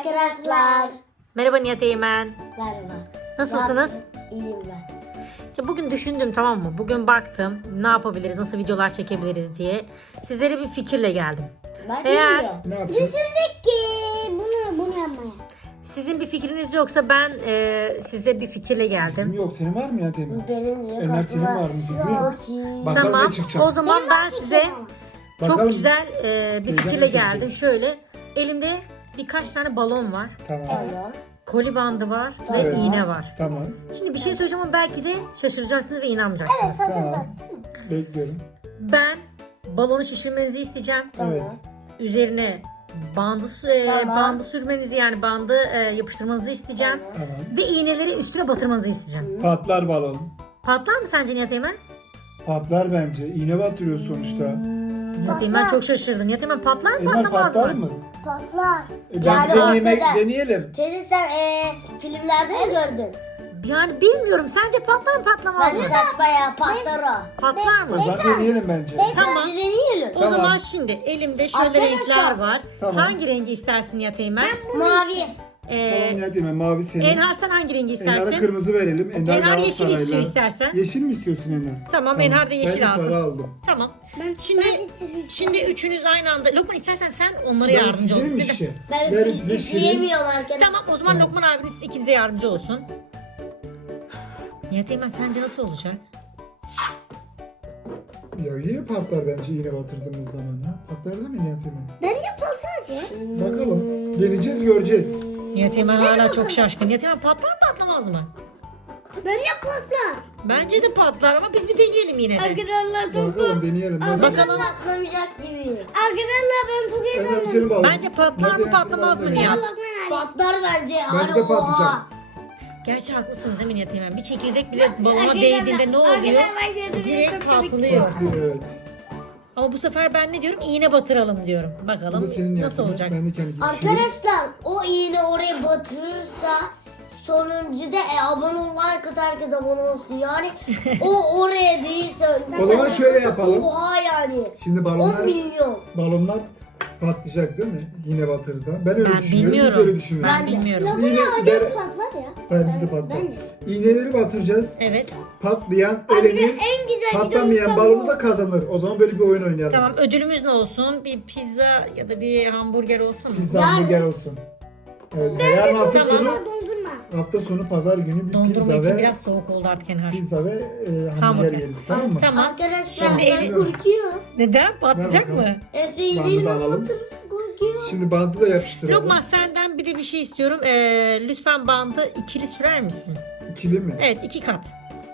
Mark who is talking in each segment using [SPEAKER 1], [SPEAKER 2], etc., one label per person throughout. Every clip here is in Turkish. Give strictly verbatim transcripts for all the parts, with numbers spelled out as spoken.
[SPEAKER 1] arkadaşlar.
[SPEAKER 2] Merhaba Nihat Eymen.
[SPEAKER 1] Merhaba.
[SPEAKER 2] Nasılsınız?
[SPEAKER 1] İyiyim ben.
[SPEAKER 2] Ya bugün düşündüm, tamam mı? Bugün baktım ne yapabiliriz, nasıl videolar çekebiliriz diye. Sizlere bir fikirle geldim.
[SPEAKER 1] Ben
[SPEAKER 2] Eğer-
[SPEAKER 1] bilmiyorum.
[SPEAKER 3] Ne yapacağız?
[SPEAKER 1] Düşündük ki bunu bunu yapmaya.
[SPEAKER 2] Sizin bir fikriniz yoksa ben e, size bir fikirle
[SPEAKER 3] Bizim
[SPEAKER 2] geldim.
[SPEAKER 3] yok. Senin var mı ya Temin?
[SPEAKER 1] Benim yok.
[SPEAKER 3] Ener, senin var mı fikri?
[SPEAKER 1] Yok ki.
[SPEAKER 3] Bakalım
[SPEAKER 2] Tamam,
[SPEAKER 3] ne çıkacak.
[SPEAKER 2] o zaman ben size çok
[SPEAKER 3] Bakalım.
[SPEAKER 2] güzel e, bir
[SPEAKER 3] Teyzem
[SPEAKER 2] fikirle
[SPEAKER 3] ne
[SPEAKER 2] geldim.
[SPEAKER 3] çekecek?
[SPEAKER 2] Şöyle, elimde birkaç tane balon var,
[SPEAKER 3] Tamam.
[SPEAKER 1] Tamam.
[SPEAKER 2] koli bandı var ve
[SPEAKER 3] Evet.
[SPEAKER 2] iğne var.
[SPEAKER 3] Tamam.
[SPEAKER 2] Şimdi bir şey söyleyeceğim ama belki de şaşıracaksınız ve inanmayacaksınız.
[SPEAKER 1] Evet satacağız
[SPEAKER 3] Tamam.
[SPEAKER 1] değil mi?
[SPEAKER 3] Bekliyorum.
[SPEAKER 2] Ben balonu şişirmenizi isteyeceğim.
[SPEAKER 1] Tamam.
[SPEAKER 3] Evet.
[SPEAKER 2] Üzerine bandı sü- e,
[SPEAKER 1] Tamam.
[SPEAKER 2] bandı sürmenizi, yani bandı e, yapıştırmanızı isteyeceğim.
[SPEAKER 3] Tamam.
[SPEAKER 2] Ve iğneleri üstüne batırmanızı isteyeceğim.
[SPEAKER 3] Patlar balon.
[SPEAKER 2] Patlar mı sence Nihat Eymen?
[SPEAKER 3] Patlar bence. İğne batırıyor sonuçta.
[SPEAKER 2] Nihat Eymen çok şaşırdı. Nihat Eymen patlar mı,
[SPEAKER 3] Enver
[SPEAKER 2] patlamaz
[SPEAKER 3] patlar
[SPEAKER 2] mı?
[SPEAKER 3] mı?
[SPEAKER 1] Patlar.
[SPEAKER 3] E,
[SPEAKER 1] Yani
[SPEAKER 3] bence deneyemek,
[SPEAKER 1] ortada.
[SPEAKER 3] deneyelim.
[SPEAKER 1] Teyze sen e, filmlerde mi gördün?
[SPEAKER 2] Yani bilmiyorum. Sence patlar mı, patlamaz
[SPEAKER 1] Bence
[SPEAKER 2] mı?
[SPEAKER 1] saçma ya patlar o.
[SPEAKER 2] Patlar
[SPEAKER 3] O
[SPEAKER 2] mı?
[SPEAKER 3] zaman deneyelim bence.
[SPEAKER 2] Tamam.
[SPEAKER 1] Bence deneyelim.
[SPEAKER 2] O
[SPEAKER 3] Tamam.
[SPEAKER 2] zaman şimdi elimde şöyle
[SPEAKER 1] Arkadaşlar.
[SPEAKER 2] renkler var.
[SPEAKER 3] Tamam.
[SPEAKER 2] Hangi rengi istersin Nihat Eymen?
[SPEAKER 1] Mavi.
[SPEAKER 2] Ee,
[SPEAKER 3] Tamam ya Temin. Mavi senin.
[SPEAKER 2] Enhar sen hangi rengi
[SPEAKER 3] Enar'a
[SPEAKER 2] istersin?
[SPEAKER 3] kırmızı verelim. Enar,
[SPEAKER 2] Enhar yeşil
[SPEAKER 3] Galatasaray'la.
[SPEAKER 2] istiyor istersen.
[SPEAKER 3] Yeşil mi istiyorsun Enar?
[SPEAKER 2] Tamam, Enhar da yeşil
[SPEAKER 3] ben
[SPEAKER 2] alsın.
[SPEAKER 3] Ben sarı aldım.
[SPEAKER 2] Tamam. Şimdi şimdi üçünüz aynı anda. Lokman istersen sen onlara
[SPEAKER 3] Ben
[SPEAKER 2] yardımcı ol.
[SPEAKER 3] size mi
[SPEAKER 2] Neden?
[SPEAKER 3] işi?
[SPEAKER 1] Ben
[SPEAKER 3] Ben size şirin.
[SPEAKER 1] üfleyemiyorum arkadaşlar.
[SPEAKER 2] Tamam, o zaman Lokman abiniz ikinize yardımcı olsun. Nihat Eymen sence nasıl olacak?
[SPEAKER 3] Ya yine patlar bence iğne batırdığımız zaman. Ha? Patlar değil mi Nihat Emin?
[SPEAKER 1] Bence patlar ya.
[SPEAKER 3] Bakalım. Deneyeceğiz, göreceğiz.
[SPEAKER 2] Nihat Eymen hala çok şaşkın. Nihat Eymen patlar mı, patlamaz mı?
[SPEAKER 1] Bence patlar.
[SPEAKER 2] Bence de patlar ama biz bir deneyelim yine de.
[SPEAKER 1] Arkadaşlar
[SPEAKER 3] Bakalım, deneyelim. Nasıl?
[SPEAKER 2] Bakalım.
[SPEAKER 1] patlamayacak gibi. Arkadaşlar ben çok
[SPEAKER 3] Enar senin balon.
[SPEAKER 2] Bence patlar mı, patlamaz mı Nihat?
[SPEAKER 1] Patlar bence.
[SPEAKER 3] Bence de patlayacak.
[SPEAKER 2] Gerçi haklısınız değil mi Nihat Eymen? Bir çekirdek bile balona değdiğinde ne oluyor? Direkt patlıyor.
[SPEAKER 3] Evet.
[SPEAKER 2] Ama bu sefer ben ne diyorum? İğne batıralım diyorum.
[SPEAKER 3] Bu
[SPEAKER 2] Bakalım
[SPEAKER 3] da senin
[SPEAKER 2] nasıl
[SPEAKER 3] yaptığın.
[SPEAKER 2] olacak?
[SPEAKER 3] Ben de kendi geçireyim.
[SPEAKER 1] Arkadaşlar o iğne oraya batırırsa sonuncuda e, abone ol, like at, herkes abone olsun yani. O oraya değilse.
[SPEAKER 3] O zaman şöyle yapalım.
[SPEAKER 1] Oha yani.
[SPEAKER 3] Şimdi
[SPEAKER 1] on
[SPEAKER 3] balonlar
[SPEAKER 1] milyon.
[SPEAKER 3] balonlar patlayacak değil mi? Yine batırdı. Ben öyle
[SPEAKER 2] Ben
[SPEAKER 3] düşünüyorum.
[SPEAKER 2] bilmiyorum.
[SPEAKER 3] Biz öyle düşünüyoruz.
[SPEAKER 2] Ben bilmiyorum.
[SPEAKER 3] Şimdi yine ileri-
[SPEAKER 1] patlar ya.
[SPEAKER 3] bence de patlar.
[SPEAKER 1] Bence.
[SPEAKER 3] İğneleri batıracağız.
[SPEAKER 2] Evet.
[SPEAKER 3] Patlayan
[SPEAKER 1] Bir de
[SPEAKER 3] elenir.
[SPEAKER 1] en güzel
[SPEAKER 3] Patlamayan
[SPEAKER 1] videomuz
[SPEAKER 3] balonu
[SPEAKER 1] bu.
[SPEAKER 3] da kazanır. O zaman böyle bir oyun oynayalım.
[SPEAKER 2] Tamam, ödülümüz ne olsun? Bir pizza ya da bir hamburger olsun mu?
[SPEAKER 3] Pizza
[SPEAKER 1] Yani-
[SPEAKER 3] hamburger olsun. Evet. Yarın hafta
[SPEAKER 2] Tamam.
[SPEAKER 3] sonu
[SPEAKER 1] Dondurma.
[SPEAKER 3] hafta sonu pazar günü bir
[SPEAKER 2] Dondurma
[SPEAKER 3] pizza
[SPEAKER 2] için
[SPEAKER 3] ve
[SPEAKER 2] biraz soğuk oldu artık Enhar.
[SPEAKER 3] pizza ve e, hamburger
[SPEAKER 2] Hamburger.
[SPEAKER 3] yeriz. Tamam mı?
[SPEAKER 2] Tamam.
[SPEAKER 1] Arkadaşlar
[SPEAKER 2] Şimdi
[SPEAKER 1] ben
[SPEAKER 2] eli-
[SPEAKER 1] korkuyor.
[SPEAKER 2] Neden? Patlayacak
[SPEAKER 3] bakalım.
[SPEAKER 2] mı?
[SPEAKER 1] E
[SPEAKER 3] Bandı
[SPEAKER 1] söyleyeyim
[SPEAKER 3] da
[SPEAKER 1] ama
[SPEAKER 3] alalım.
[SPEAKER 1] korkuyor.
[SPEAKER 3] Şimdi bandı da yapıştıralım.
[SPEAKER 2] Lokman senden bir de bir şey istiyorum. Ee, lütfen bandı ikili sürer misin?
[SPEAKER 3] İkili mi?
[SPEAKER 2] Evet, iki kat.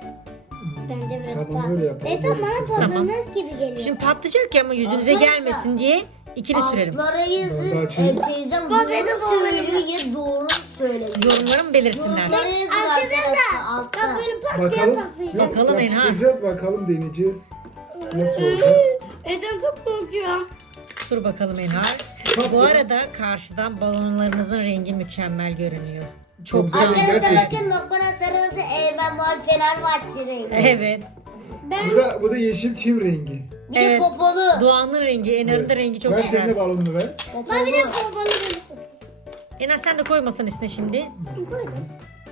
[SPEAKER 1] Bence biraz
[SPEAKER 3] Tamam,
[SPEAKER 1] daha.
[SPEAKER 3] öyle yapalım.
[SPEAKER 1] E tamam bana
[SPEAKER 3] Öyle istiyorsan.
[SPEAKER 1] patlamaz gibi geliyor.
[SPEAKER 2] Şimdi patlayacak ya ama yüzünüze
[SPEAKER 1] Arkadaşlar,
[SPEAKER 2] gelmesin diye ikili sürelim.
[SPEAKER 1] Altlara
[SPEAKER 3] Ben
[SPEAKER 1] yazın.
[SPEAKER 3] daha açayım.
[SPEAKER 1] E, teyzem doğru söylüyor ya doğru söylüyor.
[SPEAKER 2] Yorumlarımı belirsinler.
[SPEAKER 1] Yorumlara yazın arkadaşlar altta.
[SPEAKER 3] Bakalım. Yok,
[SPEAKER 2] Bakalım Enhar.
[SPEAKER 3] yapıştıracağız, bakalım deneyeceğiz. Nasıl olacak?
[SPEAKER 1] Eden çok korkuyor.
[SPEAKER 2] Dur bakalım Enhar. Bu arada karşıdan balonlarınızın rengi mükemmel görünüyor. Çok
[SPEAKER 3] Çok güzel.
[SPEAKER 2] güzel.
[SPEAKER 1] Arkadaşlar
[SPEAKER 3] Gerçekten.
[SPEAKER 1] bakın Lokman'a sarıldı. E, ben var Fenerbahçe'deyim.
[SPEAKER 2] Evet.
[SPEAKER 3] Bu da, bu da yeşil çim rengi.
[SPEAKER 1] Bir de
[SPEAKER 2] Evet.
[SPEAKER 1] popolu.
[SPEAKER 2] Doğan'ın rengi, Enhar'ın
[SPEAKER 3] Evet.
[SPEAKER 2] da rengi çok
[SPEAKER 3] Ver
[SPEAKER 2] güzel.
[SPEAKER 3] senin de balonunu ver.
[SPEAKER 1] Ben bir de popolu.
[SPEAKER 2] Enhar sen de koymasan üstüne şimdi.
[SPEAKER 1] Koydum.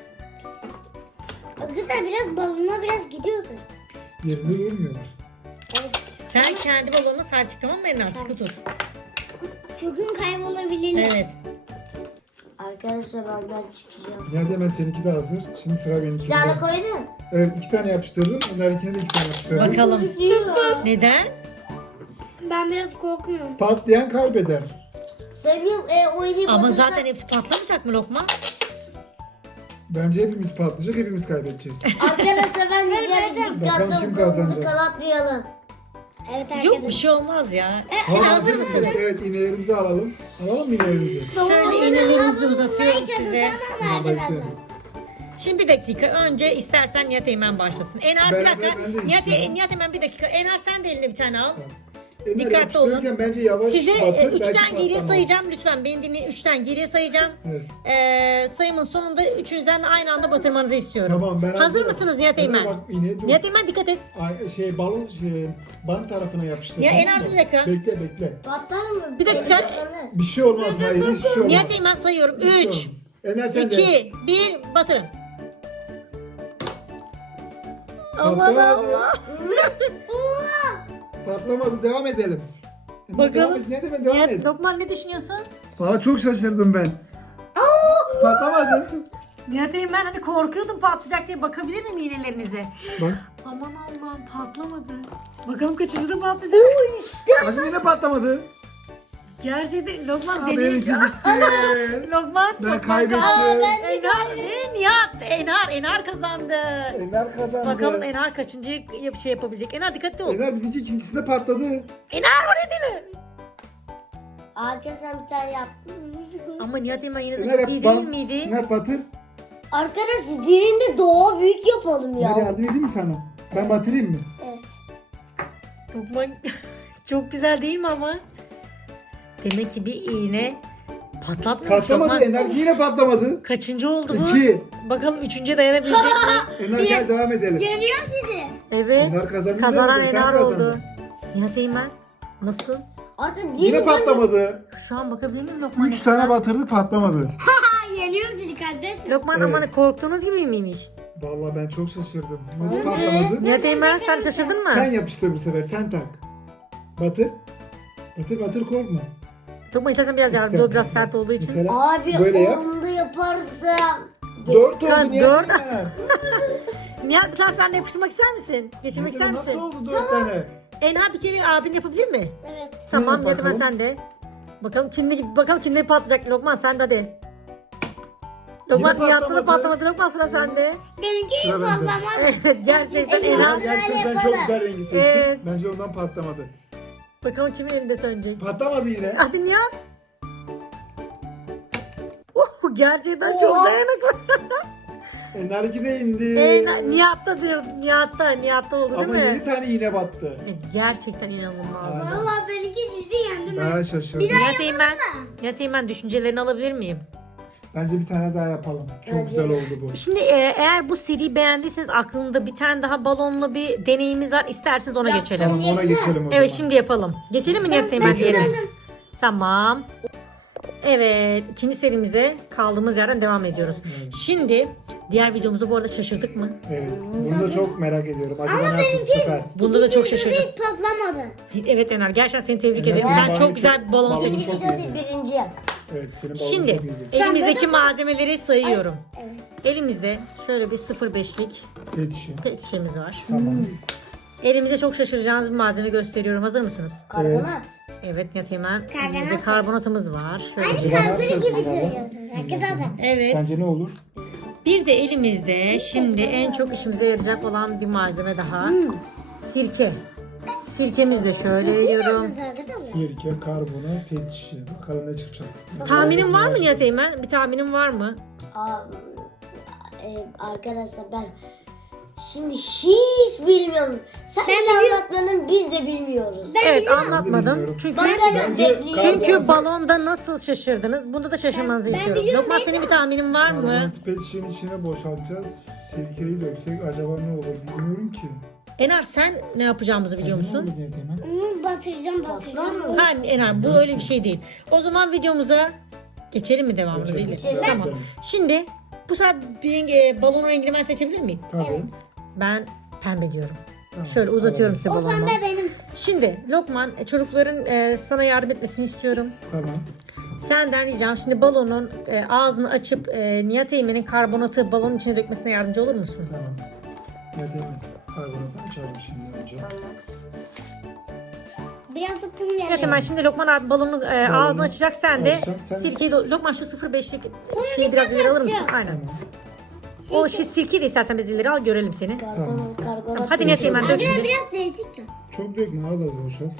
[SPEAKER 1] Arkadaşlar biraz balona biraz gidiyordu.
[SPEAKER 3] Yerinde durmuyorlar.
[SPEAKER 2] Sen kendi balonuna sahip çık, tamam mı Enhar? Sıkı tut.
[SPEAKER 1] Çocuğun kaybolabilir.
[SPEAKER 2] Evet.
[SPEAKER 1] Arkadaşlar ben, ben çıkacağım.
[SPEAKER 3] Nihat hemen seninki de hazır. Şimdi sıra
[SPEAKER 1] Bir
[SPEAKER 3] benimkinde.
[SPEAKER 1] tane koydun.
[SPEAKER 3] Evet, iki tane yapıştırdım. Onlarınkine de iki tane yapıştırdım.
[SPEAKER 2] Bakalım. Neden?
[SPEAKER 1] Ben biraz korkmuyorum.
[SPEAKER 3] Patlayan kaybeder.
[SPEAKER 1] Söyleyeyim e, oynayıp
[SPEAKER 2] Ama
[SPEAKER 1] otursa-
[SPEAKER 2] zaten hepsi patlamayacak mı Lokman?
[SPEAKER 3] Bence hepimiz patlayacak, hepimiz kaybedeceğiz.
[SPEAKER 1] Arkadaşlar ben de biraz
[SPEAKER 3] Bakalım
[SPEAKER 1] dikkatli
[SPEAKER 3] kim
[SPEAKER 1] kolumuzu
[SPEAKER 3] kazanacak?
[SPEAKER 1] kanatmayalım. Evet
[SPEAKER 2] Yok, bir şey olmaz ya.
[SPEAKER 3] Tamam, hazır mısınız? Evet, iğnelerimizi alalım. Alalım mı iğnelerimizi?
[SPEAKER 2] Şöyle iğnelerinizi uzatıyorum size.
[SPEAKER 3] Tamam, bekliyorum.
[SPEAKER 2] Şimdi bir dakika önce istersen Nihat Eymen başlasın. Enar bir
[SPEAKER 3] Beraber
[SPEAKER 2] dakika.
[SPEAKER 3] ben de
[SPEAKER 2] Nihat,
[SPEAKER 3] istiyorum.
[SPEAKER 2] Nihat Eymen bir dakika. Enar sen de eline bir tane al.
[SPEAKER 3] Ener
[SPEAKER 2] Dikkatli olun.
[SPEAKER 3] yapıştırırken bence yavaş
[SPEAKER 2] Size e,
[SPEAKER 3] batır. belki
[SPEAKER 2] üçten geriye
[SPEAKER 3] patlamaz.
[SPEAKER 2] sayacağım lütfen. Beni dinleyin. Üçten geriye sayacağım.
[SPEAKER 3] Evet.
[SPEAKER 2] Ee, sayımın sonunda üçünüzden de aynı anda batırmanızı istiyorum.
[SPEAKER 3] Tamam ben
[SPEAKER 2] Hazır
[SPEAKER 3] hazırım.
[SPEAKER 2] mısınız Nihat
[SPEAKER 3] Ener
[SPEAKER 2] Eymen?
[SPEAKER 3] Bak iğneye dur.
[SPEAKER 2] Nihat Eymen dikkat et.
[SPEAKER 3] Ay, şey balon şey bant tarafına yapıştır.
[SPEAKER 2] Ya
[SPEAKER 3] tamam
[SPEAKER 2] Ener,
[SPEAKER 3] mı?
[SPEAKER 2] bir dakika.
[SPEAKER 3] Bekle bekle.
[SPEAKER 1] Patlar mı?
[SPEAKER 2] Bir dakika.
[SPEAKER 1] Patlar.
[SPEAKER 3] Bir şey olmaz. Hayır hiçbir şey olmaz.
[SPEAKER 2] Nihat Eymen sayıyorum.
[SPEAKER 3] Hiçbir şey
[SPEAKER 2] üç,
[SPEAKER 3] olmaz. Ener sen de.
[SPEAKER 2] iki, bir, batırın. Aman
[SPEAKER 3] Patlamadı.
[SPEAKER 2] Allah.
[SPEAKER 3] Patlamadı. Devam edelim. Ener,
[SPEAKER 2] Bakalım.
[SPEAKER 3] Devam et. Ne demek devam
[SPEAKER 2] Nihat,
[SPEAKER 3] et.
[SPEAKER 2] Lokman ne düşünüyorsun?
[SPEAKER 3] Valla çok şaşırdım ben. Patlamadı.
[SPEAKER 2] Nihat Eymen hani korkuyordum patlayacak diye, bakabilir miyim iğnelerinize?
[SPEAKER 3] Bak.
[SPEAKER 2] Aman Allah'ım patlamadı. Bakalım kaçıncı da patlayacak.
[SPEAKER 3] Aşkım yine patlamadı.
[SPEAKER 2] Gerçekten Lokman
[SPEAKER 3] Ha,
[SPEAKER 2] deneyim.
[SPEAKER 3] benimki gitti.
[SPEAKER 2] Lokman.
[SPEAKER 3] Ben
[SPEAKER 2] Lokman
[SPEAKER 3] kaybettim.
[SPEAKER 2] kazandı. Enar ne? Nihat. Enar. Enar kazandı.
[SPEAKER 3] Ener kazandı.
[SPEAKER 2] Bakalım Enar kaçıncı yap şey yapabilecek. Enar dikkatli ol.
[SPEAKER 3] Ener bizimki ikincisinde patladı.
[SPEAKER 2] Enar oraya değil.
[SPEAKER 1] Arkadaşlar bir tane yap.
[SPEAKER 2] Ama Nihat Eymen yine de
[SPEAKER 3] Ener
[SPEAKER 2] çok
[SPEAKER 3] yap.
[SPEAKER 2] iyi
[SPEAKER 3] bant-
[SPEAKER 2] değil miydi?
[SPEAKER 3] Ener batır.
[SPEAKER 1] Arkadaş diğerinde daha büyük yapalım ya.
[SPEAKER 3] Ener yardım edeyim mi sana? Ben batırayım mı?
[SPEAKER 1] Evet.
[SPEAKER 2] Lokman çok güzel değil mi ama? Demek ki bir iğne patlatmıyormuş
[SPEAKER 3] Patlamadı.
[SPEAKER 2] Lokman.
[SPEAKER 3] Ener yine patlamadı.
[SPEAKER 2] Kaçıncı oldu bu?
[SPEAKER 3] İki.
[SPEAKER 2] Bakalım üçüncüye dayanabilecek mi?
[SPEAKER 3] Ener gel devam edelim.
[SPEAKER 1] Yeniyorum sizi.
[SPEAKER 2] Evet.
[SPEAKER 3] Ener kazandı.
[SPEAKER 2] Kazanan
[SPEAKER 3] Sen
[SPEAKER 2] Enar
[SPEAKER 3] kazandın.
[SPEAKER 2] oldu. Nihat Eymen nasıl?
[SPEAKER 1] Aslında
[SPEAKER 3] Yine
[SPEAKER 1] diğerinde
[SPEAKER 3] patlamadı.
[SPEAKER 2] Şu an bakabilir miyim Lokman?
[SPEAKER 3] Üç tane batırdı patlamadı.
[SPEAKER 1] yeniyorum sizi kardeşim.
[SPEAKER 2] Lokman
[SPEAKER 3] Evet.
[SPEAKER 2] aman korktuğunuz gibi miymiş?
[SPEAKER 3] Vallahi ben çok şaşırdım. Nasıl patlamadı?
[SPEAKER 2] Nihat Eymen sen şaşırdın mı?
[SPEAKER 3] Sen yapıştır bu sefer. Sen tak. Batır. Batır batır korkma.
[SPEAKER 2] Lokman istersen biraz yardımcı ol, biraz sert olduğu için.
[SPEAKER 3] Mesela
[SPEAKER 1] Abi
[SPEAKER 3] böyle yap.
[SPEAKER 1] onu da yaparsam.
[SPEAKER 3] Dört
[SPEAKER 2] Ha,
[SPEAKER 3] oldu niye?
[SPEAKER 2] dört.
[SPEAKER 3] değil mi?
[SPEAKER 2] Nihat bir tane sen de yapıştırmak ister misin? Geçirmek ister
[SPEAKER 3] Nasıl
[SPEAKER 2] misin?
[SPEAKER 3] oldu dört tane?
[SPEAKER 2] Enhar bir kere abin yapabilir mi?
[SPEAKER 1] Evet.
[SPEAKER 2] Tamam
[SPEAKER 3] Hı,
[SPEAKER 2] Nihat Eymen
[SPEAKER 3] bakalım.
[SPEAKER 2] sen de. Bakalım kimde bakalım kimde patlayacak Lokman sen de hadi. Lokman
[SPEAKER 3] Yine
[SPEAKER 2] Nihat'ta da
[SPEAKER 3] patlamadı.
[SPEAKER 2] patlamadı Lokman sıra sende.
[SPEAKER 1] Benimki
[SPEAKER 3] Sıra bende.
[SPEAKER 1] patlamaz.
[SPEAKER 2] Evet gerçekten
[SPEAKER 1] Enar.
[SPEAKER 2] Enhar.
[SPEAKER 3] Gerçekten sen
[SPEAKER 1] yapalım.
[SPEAKER 3] çok güzel rengi seçtin.
[SPEAKER 2] Evet.
[SPEAKER 3] Bence ondan patlamadı.
[SPEAKER 2] Bakalım kimin elinde sönecek.
[SPEAKER 3] Patlamadı yine.
[SPEAKER 2] Hadi Nihat. Uh, gerçekten çok
[SPEAKER 1] Oha.
[SPEAKER 2] dayanıklı.
[SPEAKER 3] Ener iki de indi.
[SPEAKER 2] Enhar, Nihat'ta diyor. Nihat'ta. Nihat'ta oldu değil
[SPEAKER 3] Ama
[SPEAKER 2] mi?
[SPEAKER 3] yedi tane iğne battı.
[SPEAKER 2] Evet, gerçekten inanılmaz.
[SPEAKER 3] Aynen.
[SPEAKER 1] Valla benimki sizi yendim.
[SPEAKER 3] Ben şaşırdım.
[SPEAKER 2] Nihat Eymen, Nihat Eymen düşüncelerini alabilir miyim?
[SPEAKER 3] Bence bir tane daha yapalım. Çok
[SPEAKER 1] Bence
[SPEAKER 3] güzel
[SPEAKER 1] de.
[SPEAKER 3] oldu bu.
[SPEAKER 2] Şimdi e, eğer bu seriyi beğendiyseniz aklında bir tane daha balonlu bir deneyimiz var. İsterseniz ona
[SPEAKER 1] Yaptım.
[SPEAKER 2] geçelim.
[SPEAKER 3] Tamam ona
[SPEAKER 1] Yapacağız.
[SPEAKER 3] geçelim o zaman.
[SPEAKER 2] Evet şimdi yapalım. Geçelim mi Nihat Eymen
[SPEAKER 1] Ben
[SPEAKER 2] diyelim?
[SPEAKER 1] kazandım.
[SPEAKER 2] Tamam. Evet ikinci serimize kaldığımız yerden devam ediyoruz.
[SPEAKER 3] Evet.
[SPEAKER 2] Şimdi diğer videomuzu bu arada şaşırdık mı?
[SPEAKER 3] Evet. Bunu da çok merak ediyorum. Acaba ne yapacak bu sefer?
[SPEAKER 2] Bunda da çok
[SPEAKER 1] İkinci
[SPEAKER 2] şaşırdık.
[SPEAKER 1] hiç patlamadı.
[SPEAKER 2] Evet Enar gerçekten seni tebrik
[SPEAKER 3] Enar,
[SPEAKER 2] ederim.
[SPEAKER 3] senin
[SPEAKER 2] Sen
[SPEAKER 3] balon
[SPEAKER 2] çok güzel bir balon
[SPEAKER 3] balon
[SPEAKER 2] seçtin.
[SPEAKER 3] çok
[SPEAKER 1] İkinci de
[SPEAKER 3] iyiydi.
[SPEAKER 1] birinci yap.
[SPEAKER 3] Evet senin balonun
[SPEAKER 2] Şimdi
[SPEAKER 3] çok iyiydi.
[SPEAKER 2] elimizdeki malzemeleri sayıyorum.
[SPEAKER 1] Evet.
[SPEAKER 2] Elimizde şöyle bir sıfır beşlik
[SPEAKER 3] Pet şişe.
[SPEAKER 2] pet şişemiz var.
[SPEAKER 3] Tamam.
[SPEAKER 2] Elimize çok şaşıracağınız bir malzeme gösteriyorum. Hazır mısınız?
[SPEAKER 1] Karbonat.
[SPEAKER 2] Evet Nihat Eymen.
[SPEAKER 1] Karbonat.
[SPEAKER 2] Elimizde karbonatımız var. Şöyle.
[SPEAKER 1] Aynı
[SPEAKER 3] Acaba ne
[SPEAKER 1] kalburi
[SPEAKER 3] yapacağız
[SPEAKER 1] gibi
[SPEAKER 3] bunlarla?
[SPEAKER 1] söylüyorsunuz arkadaşlar.
[SPEAKER 2] Evet.
[SPEAKER 3] Sence ne olur?
[SPEAKER 2] Bir de elimizde şimdi en çok işimize yarayacak olan bir malzeme daha. Sirke. Sirkemiz de şöyle veriyorum.
[SPEAKER 1] Arkadaşlar.
[SPEAKER 3] Sirke, karbonat, pet şişe. Bakalım ne çıkacak.
[SPEAKER 2] Tahminin var mı Nihat Eymen? Bir tahminin var mı?
[SPEAKER 1] Aa, e, arkadaşlar ben şimdi hiç bilmiyorum. Sen de anlatmadın biz de bilmiyoruz.
[SPEAKER 2] Evet
[SPEAKER 3] Ben de
[SPEAKER 2] anlatmadım.
[SPEAKER 3] bilmiyorum.
[SPEAKER 2] Çünkü
[SPEAKER 1] Bakalım
[SPEAKER 3] Bence
[SPEAKER 1] bekliyoruz.
[SPEAKER 2] çünkü
[SPEAKER 3] Kazansa-
[SPEAKER 2] balonda nasıl şaşırdınız? Bunda da şaşırmanızı
[SPEAKER 1] Ben- ben
[SPEAKER 2] istiyorum.
[SPEAKER 1] biliyorum,
[SPEAKER 2] Lokman
[SPEAKER 1] ben
[SPEAKER 2] senin bir tahminin var mı?
[SPEAKER 3] Karbonatı pet şişenin içine boşaltacağız. Sirkeyi döksek acaba ne olur bilmiyorum ki.
[SPEAKER 2] Enar sen ne yapacağımızı biliyor
[SPEAKER 3] Sence ne
[SPEAKER 2] musun?
[SPEAKER 3] olur diye demem.
[SPEAKER 1] Hmm, batıracağım batıracağım.
[SPEAKER 2] Ha Enar bu öyle bir şey değil. O zaman videomuza geçelim mi devamını?
[SPEAKER 3] Geçelim.
[SPEAKER 2] Değil.
[SPEAKER 1] Geçelim.
[SPEAKER 2] Tamam. Şimdi bu sefer bir rengi, e, balonun rengini ben seçebilir miyim?
[SPEAKER 3] Tabii.
[SPEAKER 2] Ben pembe diyorum.
[SPEAKER 3] Tamam.
[SPEAKER 2] Şöyle uzatıyorum
[SPEAKER 3] Alalım.
[SPEAKER 2] size
[SPEAKER 1] O
[SPEAKER 2] balonumu.
[SPEAKER 1] pembe benim.
[SPEAKER 2] Şimdi Lokman e, çocukların e, sana yardım etmesini istiyorum.
[SPEAKER 3] Tamam.
[SPEAKER 2] Senden ricam şimdi balonun e, ağzını açıp e, Nihat Eymen'in karbonatı balonun içine dökmesine yardımcı olur musun?
[SPEAKER 3] Tamam. Ne değil mi? Karbonatı açalım şimdi önce.
[SPEAKER 1] Biraz da kum
[SPEAKER 2] Nihat
[SPEAKER 1] yerim.
[SPEAKER 2] Eymen şimdi Lokman abi balonu e, ağzını açacak sen de
[SPEAKER 3] açacağım, sen-
[SPEAKER 2] sirkeyi do- Lokman şu sıfır beşlik şeyi biraz ileri alır mısın? Aynen.
[SPEAKER 3] Tamam.
[SPEAKER 2] O şey, sirkeyi de istersen biz ileri al görelim seni.
[SPEAKER 1] Karbonat, karbonat.
[SPEAKER 2] Hadi Nihat Eymen dök
[SPEAKER 1] Anne
[SPEAKER 2] şimdi.
[SPEAKER 1] biraz değişik ya.
[SPEAKER 3] Çok dökme az az boşalt.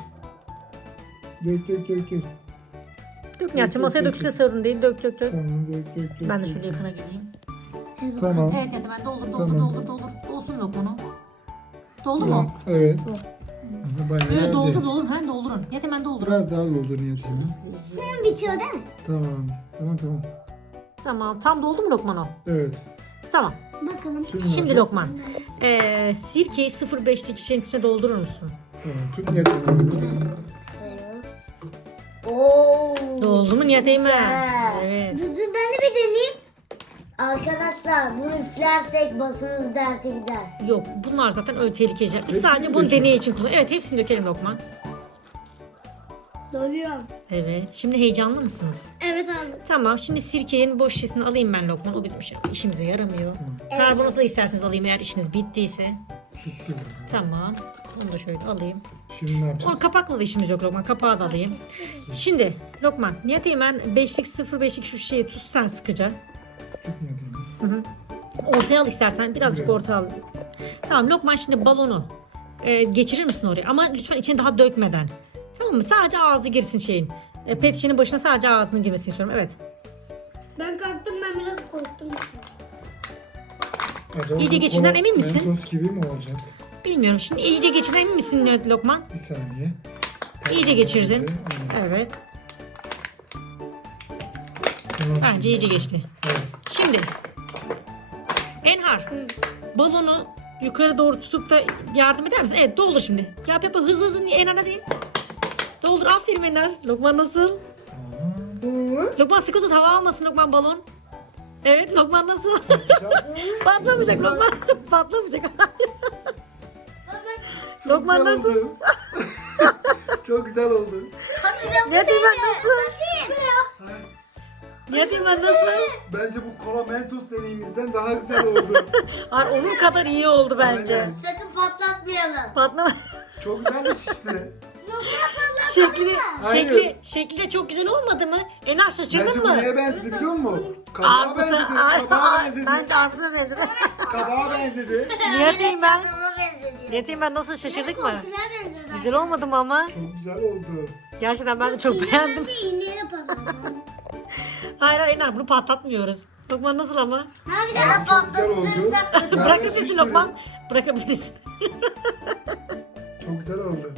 [SPEAKER 3] Dök dök dök dök.
[SPEAKER 2] Dök Nihat'cığım masaya dökülse sorun değil dök dök dök.
[SPEAKER 3] Tamam dök dök dök.
[SPEAKER 2] Ben de
[SPEAKER 3] dök.
[SPEAKER 2] şöyle yakına geleyim.
[SPEAKER 3] Tamam.
[SPEAKER 2] Evet Nihat Eymen doldur doldur
[SPEAKER 3] Tamam.
[SPEAKER 2] doldur doldur. Dolsun Lokman'u. Doldu mu?
[SPEAKER 3] Tamam. Evet. Bayağı
[SPEAKER 2] Böyle
[SPEAKER 3] geldi.
[SPEAKER 2] doldur doldur. Ha doldurun. Nihat hemen doldurun.
[SPEAKER 3] Biraz daha doldur Nihat Eymen.
[SPEAKER 1] Suyun bitiyor değil mi?
[SPEAKER 3] Tamam. Tamam tamam.
[SPEAKER 2] Tamam. Tam doldu mu Lokman o?
[SPEAKER 3] Evet.
[SPEAKER 2] Tamam.
[SPEAKER 1] Bakalım.
[SPEAKER 3] Şimdi,
[SPEAKER 2] Şimdi
[SPEAKER 3] Lokman.
[SPEAKER 2] Lokman. Ee, sirkeyi sıfır virgül beşlik şişenin içine doldurur musun?
[SPEAKER 3] Tamam. Tut Nihat Eymen.
[SPEAKER 1] Oo.
[SPEAKER 2] Doldu mu Nihat Eymen?
[SPEAKER 1] güzel.
[SPEAKER 2] Evet.
[SPEAKER 1] Dur, dur, ben de bir deneyeyim. Arkadaşlar bunu üflersek basımız derte gider.
[SPEAKER 2] Yok bunlar zaten öyle tehlikeli. Biz
[SPEAKER 3] Hepsini
[SPEAKER 2] sadece bunu
[SPEAKER 3] dökelim.
[SPEAKER 2] deney için kullanıyoruz. Evet hepsini dökelim Lokman.
[SPEAKER 1] Doluyorum.
[SPEAKER 2] Evet. Şimdi heyecanlı mısınız?
[SPEAKER 1] Evet abi.
[SPEAKER 2] Tamam. Şimdi sirkenin boş şişesini alayım ben Lokman. O bizim işe- işimize yaramıyor.
[SPEAKER 1] Evet.
[SPEAKER 2] Karbonatı da isterseniz alayım eğer işiniz bittiyse.
[SPEAKER 3] Bitti.
[SPEAKER 2] Tamam. Bunu da şöyle alayım.
[SPEAKER 3] Şimdi ne yapacağız?
[SPEAKER 2] Sonra kapakla da işimiz yok Lokman. Kapağı da alayım. Şimdi Lokman Nihat Eymen beşlik sıfır virgül beşlik şu şişeyi tut sen sıkıca.
[SPEAKER 3] Tut Nihat Eymen.
[SPEAKER 2] Hı hı. Ortaya al istersen. Birazcık
[SPEAKER 3] Evet.
[SPEAKER 2] ortaya al. Tamam Lokman şimdi balonu e, geçirir misin oraya? Ama lütfen içine daha dökmeden. Tamam mı? Sadece ağzı girsin şeyin. E, pet şişenin başına sadece ağzının girmesini istiyorum. Evet.
[SPEAKER 1] Ben kalktım, ben biraz korktum.
[SPEAKER 3] Acaba
[SPEAKER 2] İyice
[SPEAKER 3] bu
[SPEAKER 2] geçinden
[SPEAKER 3] kola
[SPEAKER 2] emin misin?
[SPEAKER 3] Mentos gibi mi olacak?
[SPEAKER 2] Bilmiyorum. Şimdi iyice geçiren emin misin Lokman?
[SPEAKER 3] Bir saniye.
[SPEAKER 2] İyice geçirdin.
[SPEAKER 3] Aynen.
[SPEAKER 2] Evet.
[SPEAKER 3] Tamam.
[SPEAKER 2] Bence iyice geçti.
[SPEAKER 3] Evet.
[SPEAKER 2] Şimdi Enhar balonu yukarı doğru tutup da yardım eder misin? Evet doldur şimdi. Ya Peppa hızlı hızlı niye Enhar'a değil? Doldur aferin Enhar. Lokman nasıl? Lokman sıkı tut hava almasın Lokman balon. Evet Lokman nasıl? Patlamayacak Lokman. Patlamayacak.
[SPEAKER 3] Çok
[SPEAKER 2] Lokman
[SPEAKER 3] güzel
[SPEAKER 2] nasıl?
[SPEAKER 3] oldu. Çok güzel oldu.
[SPEAKER 2] Nihat Eymen nasıl? Nihat Eymen nasıl?
[SPEAKER 3] Bence bu kola Mentos deneyimizden daha güzel oldu.
[SPEAKER 2] Ay, onun kadar iyi oldu bence.
[SPEAKER 3] Aynen.
[SPEAKER 1] Sakın patlatmayalım.
[SPEAKER 2] Patlama.
[SPEAKER 3] Çok güzel bir şişti.
[SPEAKER 2] Şekli,
[SPEAKER 3] Aynen.
[SPEAKER 2] şekli, şekli de çok güzel olmadı mı? Enhar
[SPEAKER 3] Bence
[SPEAKER 2] şaşırdın
[SPEAKER 3] bu
[SPEAKER 2] mı?
[SPEAKER 3] neye benzedi biliyor musun? Kabağa benzedi. Kabağa benzedi.
[SPEAKER 2] Bence armuta benzedi.
[SPEAKER 3] Kabağa benzedi.
[SPEAKER 2] Nihat Eymen.
[SPEAKER 1] Tadına benzediyor.
[SPEAKER 2] Nihat Eymen nasıl şaşırdık mı?
[SPEAKER 1] Güzel benziyor.
[SPEAKER 2] Güzel olmadı mı ama?
[SPEAKER 3] Çok güzel oldu.
[SPEAKER 2] Gerçekten ben de çok beğendim.
[SPEAKER 1] Bence iğneyle patlatalım.
[SPEAKER 2] Hayır hayır Enhar bunu patlatmıyoruz. Lokman nasıl ama?
[SPEAKER 1] Ha bir daha
[SPEAKER 3] Çok güzel oldu.
[SPEAKER 1] patlatırsak.
[SPEAKER 2] Bırakabilirsin Lokman. Bırakabilirsin.
[SPEAKER 3] Çok güzel oldu.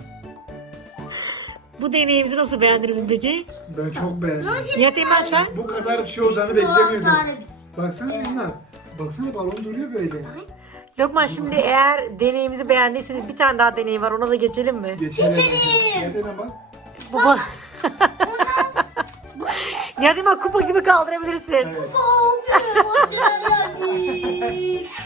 [SPEAKER 2] Bu deneyimizi nasıl beğendiniz peki?
[SPEAKER 3] Ben çok beğendim.
[SPEAKER 2] Nihat Eymen sen?
[SPEAKER 3] Bu kadar bir şey olacağını beklemiyordum. Baksana Enler. Baksana balon duruyor böyle.
[SPEAKER 2] Lokman şimdi eğer deneyimizi beğendiyseniz bir tane daha deney var ona da geçelim mi?
[SPEAKER 3] Geçelim. Nihat Eymen bak.
[SPEAKER 2] Bu ba- Nihat Eymen kupa gibi kaldırabilirsin.
[SPEAKER 3] Evet.
[SPEAKER 1] Of, başaramadım.